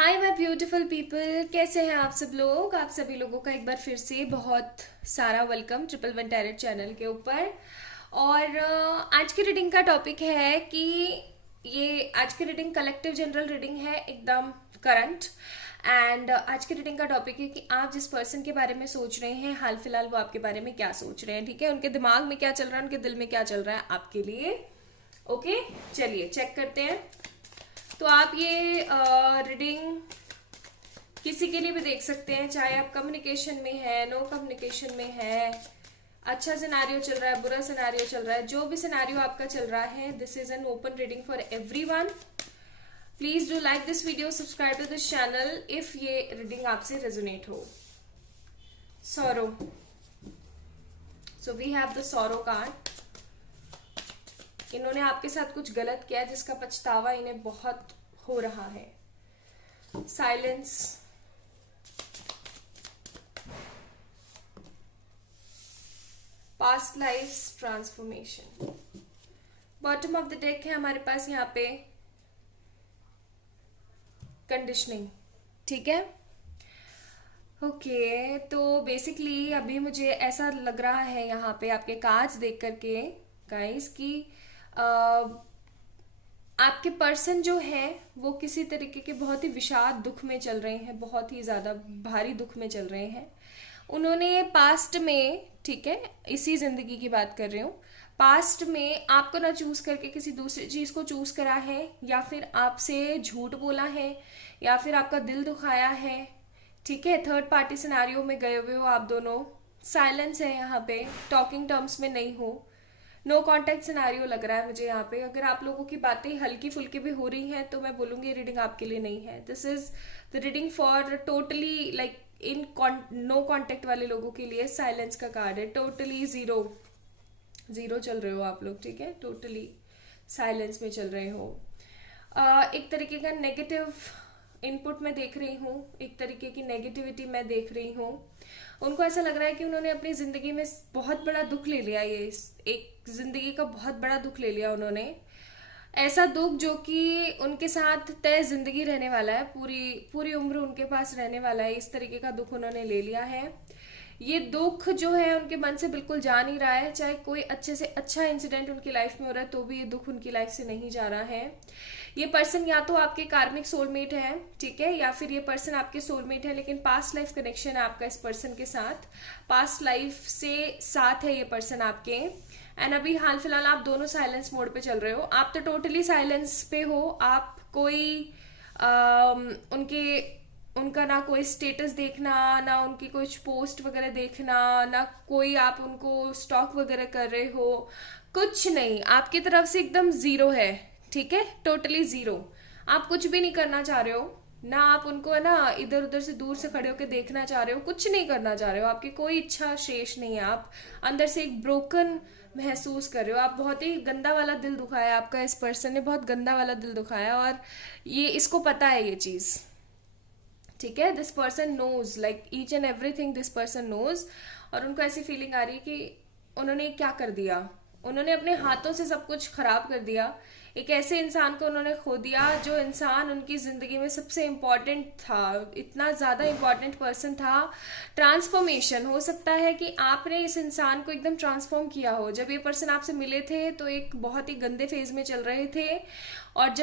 Hi my beautiful people, कैसे हैं आप सब लोग। आप सभी लोगों का एक बार फिर से बहुत सारा वेलकम 111 टैरेट चैनल के ऊपर। और आज की रीडिंग का टॉपिक है कि ये आज की रीडिंग कलेक्टिव जनरल रीडिंग है, एकदम करंट। एंड आज की रीडिंग का टॉपिक है कि आप जिस पर्सन के बारे में सोच रहे हैं हाल फिलहाल वो आपके बारे में क्या सोच रहे हैं। ठीक है, उनके दिमाग में क्या चल रहा है, उनके दिल में क्या चल रहा है आपके लिए। ओके, चलिए चेक करते हैं। तो आप ये रीडिंग किसी के लिए भी देख सकते हैं, चाहे आप कम्युनिकेशन में है, नो कम्युनिकेशन में है, अच्छा सिनेरियो चल रहा है, बुरा सिनेरियो चल रहा है, जो भी सिनेरियो आपका चल रहा है, this is an open reading for everyone. Please do like this video, subscribe to this channel if ये रीडिंग आपसे रेजोनेट हो। Sorrow, so we have the sorrow card. इन्होंने आपके साथ कुछ गलत किया जिसका पछतावा इन्हें बहुत हो रहा है। Silence, past life transformation. Bottom of the deck है हमारे पास यहाँ पे कंडीशनिंग। ठीक है, ओके। तो बेसिकली अभी मुझे ऐसा लग रहा है यहाँ पे आपके कार्ड्स देख करके गाइस कि आपके पर्सन जो है वो किसी तरीके के बहुत ही विषाद दुख में चल रहे हैं, बहुत ही ज्यादा भारी दुख में चल रहे हैं। उन्होंने पास्ट में, ठीक है, इसी जिंदगी की बात कर रही हूँ, पास्ट में आपको ना चूज करके किसी दूसरी चीज को चूज करा है, या फिर आपसे झूठ बोला है, या फिर आपका दिल दुखाया है। ठीक है, थर्ड पार्टी सिनेरियो में गए हुए हो आप दोनों। साइलेंस है यहाँ पे, टॉकिंग टर्म्स में नहीं हो, नो कॉन्टेक्ट सिनेरियो लग रहा है मुझे यहाँ पे। अगर आप लोगों की बातें हल्की फुल्की भी हो रही हैं तो मैं बोलूंगी रीडिंग आपके लिए नहीं है। This is the reading for totally like in no contact वाले लोगों के लिए। साइलेंस का कार्ड है, टोटली जीरो जीरो चल रहे हो आप लोग। ठीक है, टोटली साइलेंस में चल रहे हो। एक तरीके का नेगेटिव इनपुट मैं देख रही हूँ, एक तरीके की नेगेटिविटी मैं देख रही हूँ। उनको ऐसा लग रहा है कि उन्होंने अपनी जिंदगी में बहुत बड़ा दुख ले लिया, ये एक जिंदगी का बहुत बड़ा दुख ले लिया उन्होंने। ऐसा दुख जो कि उनके साथ तय जिंदगी रहने वाला है, पूरी पूरी उम्र उनके पास रहने वाला है। इस तरीके का दुख उन्होंने ले लिया है। ये दुख जो है उनके मन से बिल्कुल जा नहीं रहा है। चाहे कोई अच्छे से अच्छा इंसिडेंट उनकी लाइफ में हो रहा है तो भी ये दुख उनकी लाइफ से नहीं जा रहा है। ये पर्सन या तो आपके कार्मिक सोलमेट है, ठीक है, या फिर ये पर्सन आपके सोलमेट है, लेकिन पास्ट लाइफ कनेक्शन है आपका इस पर्सन के साथ। पास्ट लाइफ से साथ है ये पर्सन आपके। एंड अभी हाल फिलहाल आप दोनों साइलेंस मोड पे चल रहे हो। आप तो टोटली साइलेंस पे हो। आप कोई उनका ना कोई स्टेटस देखना, ना उनकी कुछ पोस्ट वगैरह देखना, ना कोई आप उनको स्टॉक वगैरह कर रहे हो, कुछ नहीं। आपकी तरफ से एकदम जीरो है। ठीक है, टोटली जीरो। आप कुछ भी नहीं करना चाह रहे हो, ना आप उनको है ना इधर उधर से दूर से खड़े होकर देखना चाह रहे हो, कुछ नहीं करना चाह रहे हो। आपकी कोई इच्छा शेष नहीं है। आप अंदर से एक ब्रोकन महसूस कर रहे हो। आप बहुत ही गंदा वाला दिल दुखाया आपका, इस पर्सन ने बहुत गंदा वाला दिल दुखाया, और ये इसको पता है ये चीज। ठीक है, this person knows like each and everything, this person knows. और उनको ऐसी फीलिंग आ रही है कि उन्होंने क्या कर दिया, उन्होंने अपने हाथों से सब कुछ खराब कर दिया। एक ऐसे इंसान को उन्होंने खो दिया जो इंसान उनकी जिंदगी में सबसे इम्पोर्टेंट था, इतना ज्यादा इम्पोर्टेंट पर्सन था। ट्रांसफॉर्मेशन हो सकता है कि आपने इस इंसान को एकदम ट्रांसफॉर्म किया हो। जब ये पर्सन आपसे मिले थे तो एक बहुत ही गंदे फेज में चल रहे थे, और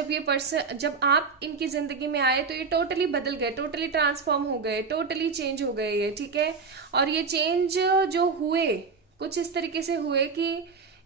जब आप इनकी जिंदगी में आए तो ये टोटली बदल गए, टोटली ट्रांसफॉर्म हो गए, टोटली चेंज हो गए ये। ठीक है, और ये चेंज जो हुए कुछ इस तरीके से हुए कि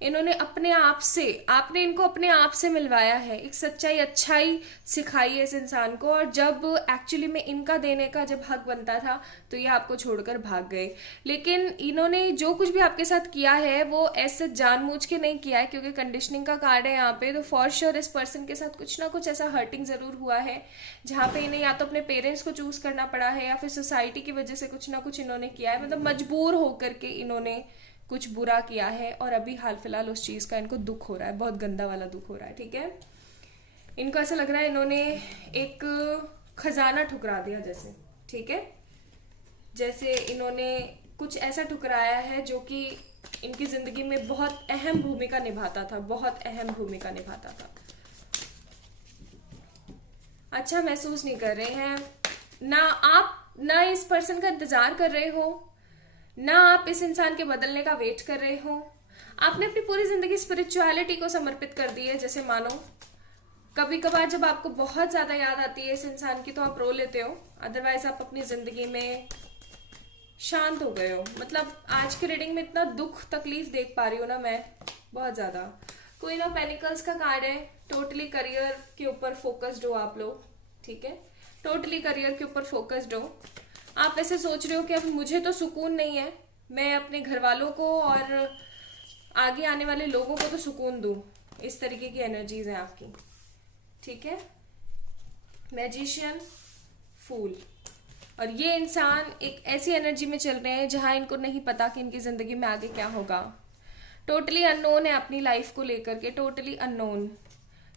इन्होंने अपने आप से, आपने इनको अपने आप से मिलवाया है, एक सच्चाई अच्छाई सिखाई है इस इंसान को। और जब एक्चुअली में इनका देने का जब हक बनता था तो ये आपको छोड़कर भाग गए। लेकिन इन्होंने जो कुछ भी आपके साथ किया है वो ऐसे जानबूझ के नहीं किया है, क्योंकि कंडीशनिंग का कार्ड है यहाँ पे। तो फॉर श्योर इस पर्सन के साथ कुछ ना कुछ ऐसा हर्टिंग जरूर हुआ है, जहाँ पे इन्हें या तो अपने पेरेंट्स को चूज करना पड़ा है, या फिर सोसाइटी की वजह से कुछ ना कुछ इन्होंने किया है, मतलब मजबूर होकर के इन्होंने कुछ बुरा किया है। और अभी हाल फिलहाल उस चीज का इनको दुख हो रहा है, बहुत गंदा वाला दुख हो रहा है। ठीक है, इनको ऐसा लग रहा है इन्होंने एक खजाना ठुकरा दिया जैसे। ठीक है, जैसे इन्होंने कुछ ऐसा ठुकराया है जो कि इनकी जिंदगी में बहुत अहम भूमिका निभाता था, बहुत अहम भूमिका निभाता था। अच्छा महसूस नहीं कर रहे हैं। ना आप ना इस पर्सन का इंतजार कर रहे हो, ना आप इस इंसान के बदलने का वेट कर रहे हो। आपने अपनी पूरी जिंदगी स्पिरिचुअलिटी को समर्पित कर दी है। जैसे मानो कभी कभार जब आपको बहुत ज्यादा याद आती है इस इंसान की तो आप रो लेते हो, अदरवाइज आप अपनी जिंदगी में शांत हो गए हो। मतलब आज की रीडिंग में इतना दुख तकलीफ देख पा रही हूँ ना मैं, बहुत ज्यादा। क्वीन ऑफ पेनिकल्स का कार्ड है। टोटली करियर के ऊपर फोकस्ड हो आप लोग, ठीक है, टोटली करियर के ऊपर फोकस्ड हो। आप ऐसे सोच रहे हो कि अब मुझे तो सुकून नहीं है, मैं अपने घर वालों को और आगे आने वाले लोगों को तो सुकून दूं। इस तरीके की एनर्जीज हैं आपकी, ठीक है। मैजिशियन, फूल, और ये इंसान एक ऐसी एनर्जी में चल रहे हैं जहां इनको नहीं पता कि इनकी जिंदगी में आगे क्या होगा। टोटली अननोन है अपनी लाइफ को लेकर के, टोटली अननोन।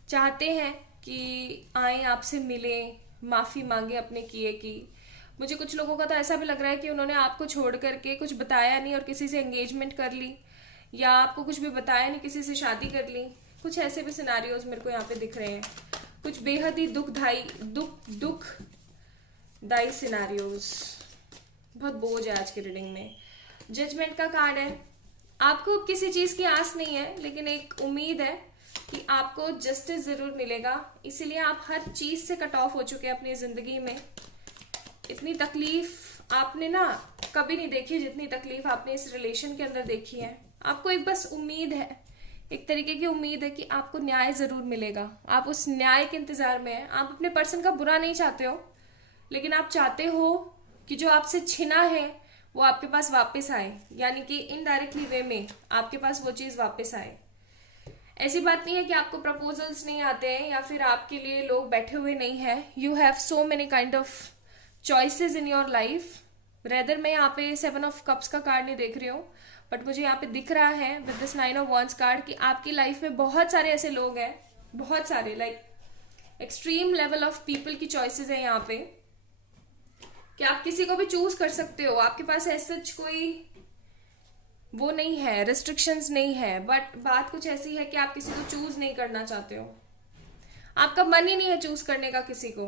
चाहते हैं कि आए आपसे मिले, माफी मांगे अपने किए की। मुझे कुछ लोगों का तो ऐसा भी लग रहा है कि उन्होंने आपको छोड़ करके कुछ बताया नहीं और किसी से एंगेजमेंट कर ली, या आपको कुछ भी बताया नहीं, किसी से शादी कर ली। कुछ ऐसे भी सिनारियोज मेरे को यहाँ पे दिख रहे हैं, कुछ बेहद ही दुखदाई सिनारियोज। बहुत बोझ है आज की रीडिंग में। जजमेंट का कार्ड है। आपको किसी चीज की आस नहीं है, लेकिन एक उम्मीद है कि आपको जस्टिस जरूर मिलेगा, इसीलिए आप हर चीज से कट ऑफ हो चुके हैं अपनी जिंदगी में। इतनी तकलीफ आपने ना कभी नहीं देखी जितनी तकलीफ आपने इस रिलेशन के अंदर देखी है। आपको एक बस उम्मीद है, एक तरीके की उम्मीद है कि आपको न्याय जरूर मिलेगा। आप उस न्याय के इंतजार में हैं। आप अपने पर्सन का बुरा नहीं चाहते हो, लेकिन आप चाहते हो कि जो आपसे छिना है वो आपके पास वापस आए, यानी कि इनडायरेक्टली वे में आपके पास वो चीज वापस आए। ऐसी बात नहीं है कि आपको प्रपोजल्स नहीं आते हैं या फिर आपके लिए लोग बैठे हुए नहीं हैं। You have so many kind of choices in your life. Rather मैं यहाँ पे 7 ऑफ कप्स का कार्ड नहीं देख रही हूँ, बट मुझे यहाँ पे दिख रहा है with this 9 of wands card कि आपकी लाइफ में बहुत सारे ऐसे लोग हैं, बहुत सारे, like extreme level of people की चॉइसेस है यहाँ पे, कि आप किसी को भी चूज कर सकते हो। आपके पास ऐसा कोई वो नहीं है, रिस्ट्रिक्शंस नहीं है, बट बात कुछ ऐसी है कि आप किसी को चूज नहीं करना चाहते हो। आपका मन ही नहीं है चूज करने का किसी को,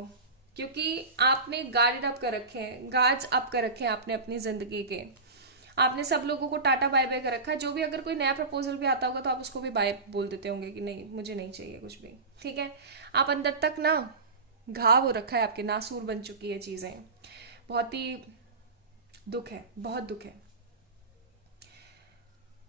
क्योंकि आपने गार्ड अप कर रखे हैं, गार्ड्स अप कर रखे हैं आपने अपनी जिंदगी के। आपने सब लोगों को टाटा बाय बाय कर रखा है। जो भी अगर कोई नया प्रपोजल भी आता होगा तो आप उसको भी बाय बोल देते होंगे कि नहीं मुझे नहीं चाहिए कुछ भी, ठीक है। आप अंदर तक ना घाव हो रखा है आपके, नासूर बन चुकी है चीजें। बहुत ही दुख है, बहुत दुख है।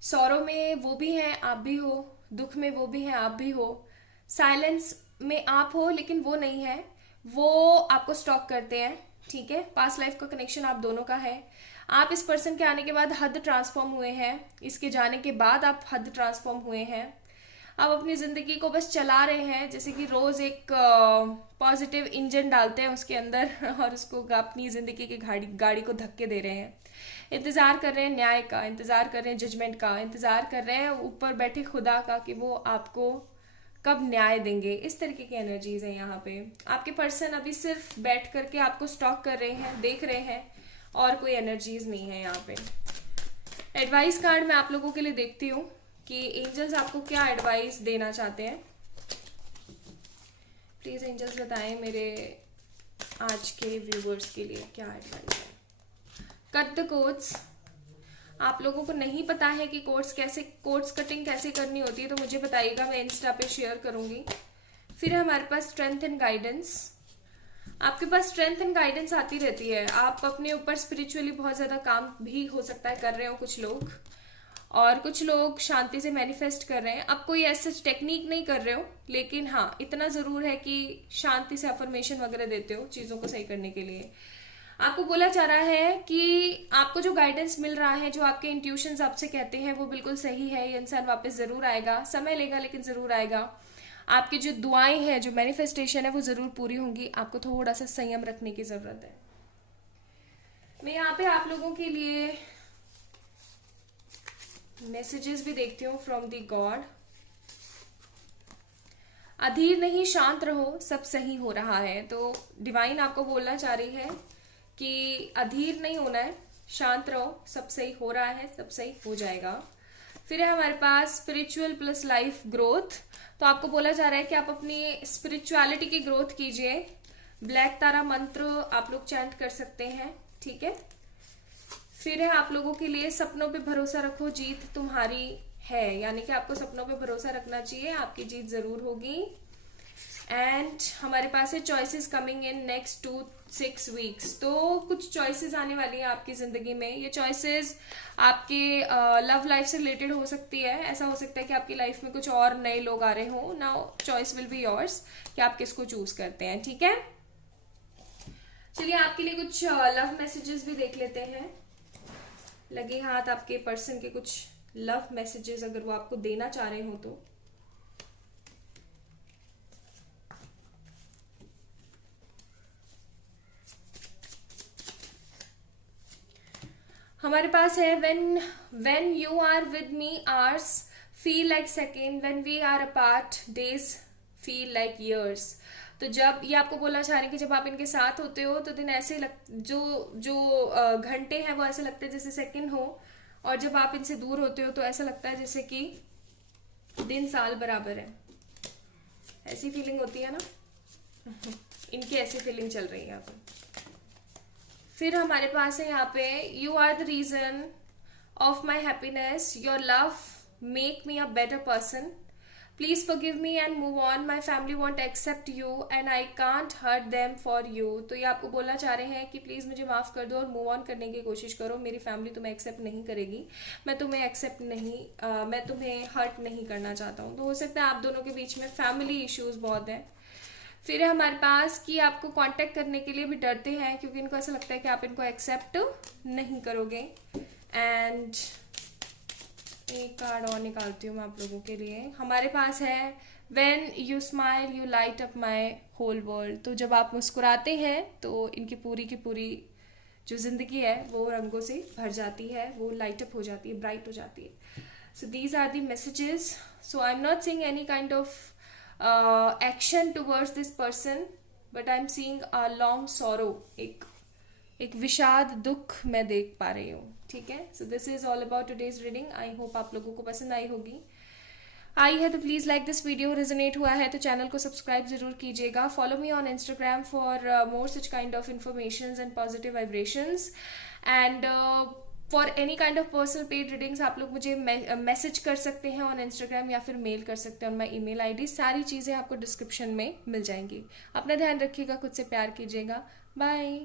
सौरों में वो भी हैं, आप भी हो, दुख में वो भी हैं, आप भी हो, साइलेंस में आप हो लेकिन वो नहीं है, वो आपको स्टॉक करते हैं, ठीक है। पास्ट लाइफ का कनेक्शन आप दोनों का है। आप इस पर्सन के आने के बाद हद ट्रांसफॉर्म हुए हैं, इसके जाने के बाद आप हद ट्रांसफॉर्म हुए हैं। आप अपनी जिंदगी को बस चला रहे हैं, जैसे कि रोज एक पॉजिटिव इंजन डालते हैं उसके अंदर और उसको अपनी जिंदगी की गाड़ी को धक्के दे रहे हैं। इंतजार कर रहे हैं न्याय का, इंतजार कर रहे हैं जजमेंट का, इंतजार कर रहे हैं ऊपर बैठे खुदा का कि वो आपको कब न्याय देंगे। इस तरीके की एनर्जीज है यहाँ पे। आपके पर्सन अभी सिर्फ बैठ करके आपको स्टॉक कर रहे हैं, देख रहे हैं, और कोई एनर्जीज नहीं है यहाँ पे। एडवाइस कार्ड मैं आप लोगों के लिए देखती हूँ कि एंजल्स आपको क्या एडवाइस देना चाहते हैं। प्लीज एंजल्स बताएं मेरे आज के व्यूवर्स के लिए क्या एडवाइस है। Cut the quotes. आप लोगों को नहीं पता है कि कोट्स कटिंग कैसे करनी होती है तो मुझे बताइएगा, मैं इंस्टा पे शेयर करूंगी। फिर हमारे पास स्ट्रेंथ एंड गाइडेंस। आपके पास स्ट्रेंथ एंड गाइडेंस आती रहती है। आप अपने ऊपर स्पिरिचुअली बहुत ज्यादा काम भी हो सकता है कर रहे हो कुछ लोग, और कुछ लोग शांति से मैनिफेस्ट कर रहे हैं। अब कोई ऐसा टेक्निक नहीं कर रहे हो, लेकिन हाँ इतना जरूर है कि शांति से अफर्मेशन वगैरह देते हो चीजों को सही करने के लिए। आपको बोला जा रहा है कि आपको जो गाइडेंस मिल रहा है, जो आपके इंट्यूशंस आपसे कहते हैं वो बिल्कुल सही है। ये इंसान वापस जरूर आएगा, समय लेगा लेकिन जरूर आएगा। आपकी जो दुआएं हैं, जो मैनिफेस्टेशन है वो जरूर पूरी होंगी। आपको थोड़ा सा संयम रखने की जरूरत है। मैं यहाँ पे आप लोगों के लिए मैसेजेस भी देखती हूँ फ्रॉम द गॉड। अधीर नहीं, शांत रहो, सब सही हो रहा है। तो डिवाइन आपको बोलना चाह रही है कि अधीर नहीं होना है, शांत रहो, सब सही हो रहा है, सब सही हो जाएगा। फिर है हमारे पास स्पिरिचुअल प्लस लाइफ ग्रोथ। तो आपको बोला जा रहा है कि आप अपनी स्पिरिचुअलिटी की ग्रोथ कीजिए, ब्लैक तारा मंत्र आप लोग चैंट कर सकते हैं, ठीक है। फिर है आप लोगों के लिए सपनों पे भरोसा रखो, जीत तुम्हारी है, यानी कि आपको सपनों पे भरोसा रखना चाहिए, आपकी जीत जरूर होगी। एंड हमारे पास है choices coming in next 2-6 weeks. तो कुछ चॉइसेस आने वाली हैं आपकी जिंदगी में। ये चॉइसेस आपके लव लाइफ से रिलेटेड हो सकती है। ऐसा हो सकता है कि आपकी लाइफ में कुछ और नए लोग आ रहे हो। Now choice will be yours कि आप किसको चूज करते हैं, ठीक है। चलिए आपके लिए कुछ लव मैसेजेस भी देख लेते हैं। लगे हाथ आपके पर्सन के कुछ लव मैसेजेस अगर वो आपको देना चाह रहे हो तो। हमारे पास है when you are with me hours feel like second, when we are apart days feel like years। तो जब ये आपको बोलना चाह रहे हैं कि जब आप इनके साथ होते हो तो दिन ऐसे जो घंटे हैं वो ऐसे लगते हैं जैसे सेकंड हो, और जब आप इनसे दूर होते हो तो ऐसा लगता है जैसे कि दिन साल बराबर है। ऐसी फीलिंग होती है ना इनकी ऐसी फीलिंग चल रही है यहाँ पर। फिर हमारे पास है यहाँ पे you are the reason of my happiness, your love make me a better person, please forgive me and move on, my family won't accept you and I can't hurt them for you. तो ये आपको बोलना चाह रहे हैं कि please मुझे माफ कर दो और मूव ऑन करने की कोशिश करो, मेरी फैमिली तुम्हें एक्सेप्ट नहीं करेगी, मैं तुम्हें एक्सेप्ट नहीं मैं तुम्हें हर्ट नहीं करना चाहता हूँ। तो हो सकता है आप दोनों के बीच में फैमिली इश्यूज बहुत हैं। फिर है हमारे पास कि आपको कांटेक्ट करने के लिए भी डरते हैं क्योंकि इनको ऐसा लगता है कि आप इनको एक्सेप्ट नहीं करोगे। एंड एक कार्ड और निकालती हूँ मैं आप लोगों के लिए। हमारे पास है when you smile you light up my whole world. तो जब आप मुस्कुराते हैं तो इनकी पूरी की पूरी जो जिंदगी है वो रंगों से भर जाती है, वो लाइट अप हो जाती है, ब्राइट हो जाती है। So these are the messages. So I am not seeing any kind of action towards this person, but I am seeing a long sorrow, एक विषाद दुख मैं देख पा रही हूँ, ठीक है। So this is all about today's reading. I hope आप लोगों को पसंद आई होगी। आई है तो please like this video, resonate हुआ है तो चैनल को सब्सक्राइब जरूर कीजिएगा। Follow me on Instagram for more such kind of information and positive vibrations. And for any kind of personal paid readings आप लोग मुझे मैसेज कर सकते हैं ऑन इंस्टाग्राम या फिर मेल कर सकते हैं ऑन माई email ID। सारी चीज़ें आपको डिस्क्रिप्शन में मिल जाएंगी। अपना ध्यान रखिएगा, खुद से प्यार कीजिएगा। बाय।